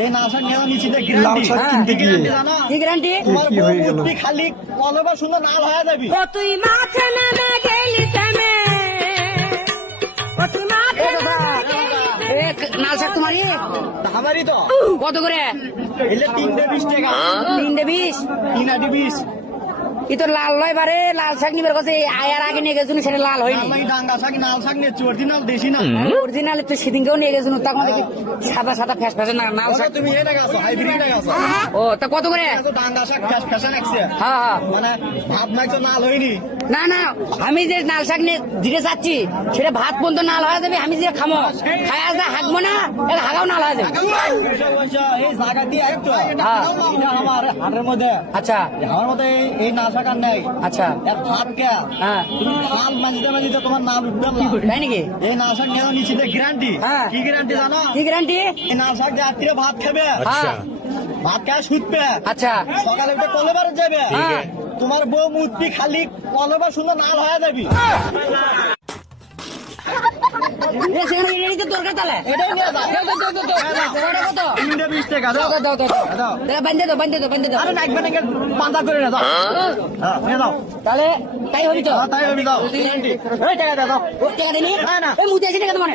এই নাশা নিয়ে নিচে লাল গ্যারান্টি শাক কিনতে গিয়ে কি গ্যারান্টি? তোমার কি হয়ে গেল? মুক্তি খালি কলবা সুন্দর নাল হয়ে যাবি। ও তুই মাঠে নেমে গেলি থেমে, ও তুই মাঠে নাল শাক তোমারই আমারই তো কত করে? এলে 320 টাকা 320। 320 ই তো লাল লয় বারে, লাল শাক নিবার কাছে আয়ার আগে নিয়ে গেছিল, সেটা লাল হয়নি। আমি ডাঙ্গা শাক নাল শাক নিয়ে অরিজিনাল দেশি না। অরিজিনাল তো সেদিনকেও নিয়ে গেছিল, তখন দেখি সাদা সাদা ফ্যাস ফ্যাসে না নাল শাক। তুমি এটা গাছো হাইব্রিড গাছো ও তা কত করে? ডাঙ্গা শাক ফ্যাশন একছে হ্যাঁ হ্যাঁ। মানে ভাত মাইছো নাল হয়নি। না না, আমি যে লাল শাক নিয়ে দিতে চাচ্ছি সেটা ভাত পর্যন্ত নাল হয়ে যাবে। আমি যে খামো খায় যা হাঁকবো না, এটা হাগাও নাল হয়ে যাবে। এই জায়গা দিয়ে একটু হ্যাঁ। এটা আমার হাটের মধ্যে আচ্ছা আমার মধ্যে এই নাল শাক আর নাই। আচ্ছা। এক ভাত কে হ্যাঁ তুমি খাল মাঝিতে মাঝিতে তোমার নাম উঠবে না। তাই নাকি? এই নাল শাক নিয়ে নিচে গ্যারান্টি। হ্যাঁ। কি গ্যারান্টি জানো? কি গ্যারান্টি? এই নাল শাক রাত্রে ভাত খাবে, হ্যাঁ ভাত খায় শুতবে, আচ্ছা সকালে উঠে কলেবারে যাবে, হ্যাঁ। তোমার বউ মূর্তি খালি কলেবার সুন্দর নাল হয়ে যাবি। এ সেখানে এটারই তো দরকার তাহলে। এটাই নিয়ে যাও। দাও, দাও, দাও, দাও। ওটা কত? 320 টাকা দাও। দাও, দাও, দাও, দাও। দাও। বান্ধে দাও, বান্ধে দাও, বান্ধে দাও। আরে নাকবে নাকি পান্তা করে না দাও। হ্যাঁ, নিয়ে দাও। তাহলে তাই হবি তো? হ্যাঁ, তাই হবে দাও। গ্যারান্টি। এই টাকা দাও। ও টাকা দিনি? না, না। এই মুতে আসি টাকা তো মানে